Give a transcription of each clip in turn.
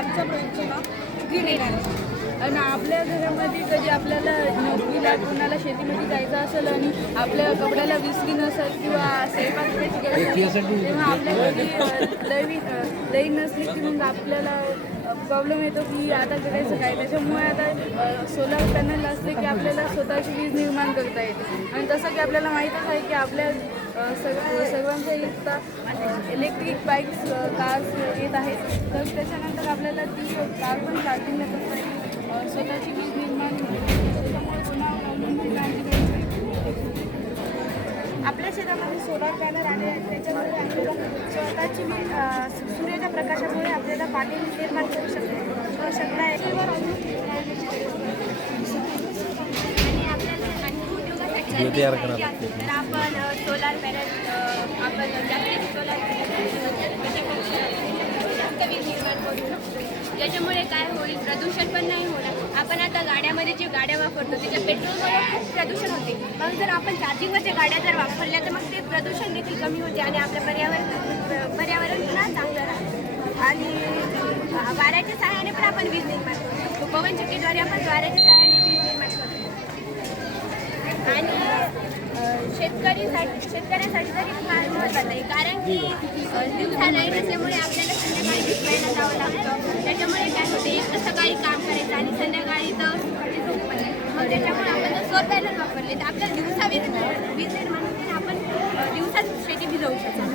प्रोजेक्टचं नाव green energy आणि आपल्या घरामध्ये कधी आपल्याला नोकरीला कोणाला शेतीमध्ये जायचं असेल आणि आपल्या कपड्याला विसरी नसेल किंवा स्वयंपाक तेव्हा आपल्या अ, लवी लई नसली की मग आपल्याला प्रॉब्लेम येतो की आता करायचं काय? त्याच्यामुळे आता सोलार पॅनल असले की आपल्याला स्वतःची वीज निर्माण करता येते. आणि तसं की आपल्याला माहीतच आहे की आपल्या अ, सर्व सर्वांच्या इथं इलेक्ट्रिक बाईक्स कार्स येत आहेत. तर त्याच्यानंतर आपल्याला ती कार पण चार्जिंगला करता येईल. स्वतःची वीज निर्माण त्याच्यामुळे कोणावर अवलंबून आपल्या शेतामध्ये सोलार पॅनल आले आहेत त्याच्यामुळे आपल्याला स्वतःची वीज, सूर्याच्या प्रकाशामुळे आपल्याला पाणी निर्माण करू शकतो करू शकता आणि आपल्याला आणखी जर तयार करावं. पाहिजे असेल तर आपण सोलार पॅनल आपण जास्तीत सोलार जास्त वीज निर्माण करू शकतो ज्याच्यामुळे काय होईल प्रदूषण पण नाही होणार. आपण आता गाड्यामध्ये जे गाड्या वापरतो त्याच्या पेट्रोलमुळे खूप प्रदूषण होते. मग जर आपण चार्जिंगवरच्या गाड्या जर वापरल्या तर मग ते प्रदूषण देखील कमी होते आणि आपलं पर्यावरण पर्यावरण पुन्हा चांगलं राहतं. आणि वाऱ्याच्या सहाय्याने पण आपण वीज निर्माण करू शकतो. पवनचक्कीद्वारे आपण वाऱ्याच्या सहाय्याने वीज निर्माण करू शकतो आणि शेतकरीसाठी शेतकऱ्यांसाठी तरी फार महत्त्वाचं आहे. कारण की दिवसा लाइट असल्यामुळे आपल्याला संध्याकाळी विकवायला जावं लागतं. त्याच्यामुळे काय होते एक तर सकाळी काम करायचं आणि संध्याकाळी तर झोप मग त्याच्यामुळे आपण जर सोर पॅनल वापरले. तर आपल्याला दिवसा वीज वीज निर्माण होते आपण दिवसात दिवसाच शेती भिजवू शकतो.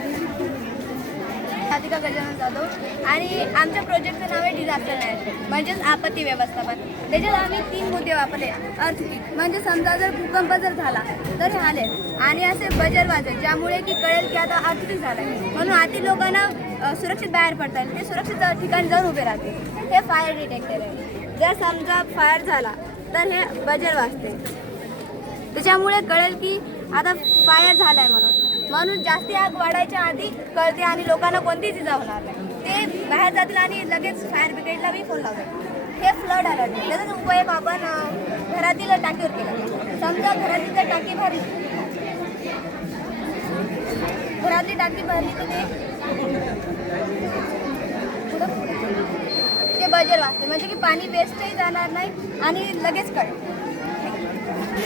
राधिका गजानन जाधव. आणि आमच्या प्रोजेक्टचं नाव आहे डिझास्टर मॅनेजमेंट म्हणजेच आपत्ती व्यवस्थापन. त्याच्यात आम्ही तीन मुद्दे वापरले अर्थ म्हणजे समजा जर भूकंप जर झाला तर हे आणि असे बजर वाजेल ज्यामुळे की कळेल की आता अर्थक्विक झालं आहे म्हणून आधी लोकांना सुरक्षित बाहेर पडता येईल. ते सुरक्षित ठिकाणी जाऊन उभे राहते हे फायर डिटेक्टर आहे. जर समजा फायर झाला तर हे बजर वाजते. त्याच्यामुळे कळेल की आता फायर झालाय म्हणून. म्हणून जास्ती आग वाढायच्या आधी कळते आणि लोकांना कोणतीच इजा होणार नाही. ते बाहेर जातील आणि लगेच फायर ब्रिगेडला बी फोन लावतात हे फ्लड अलर्ट त्याचाच उपयोग आपण घरातील टाकीवर केला समजा घरातील जर टाकी भरली घरातली टाकी भरली तर ते ते बजेट वाचते. म्हणजे की पाणी वेस्टही जाणार नाही आणि लगेच कळेल.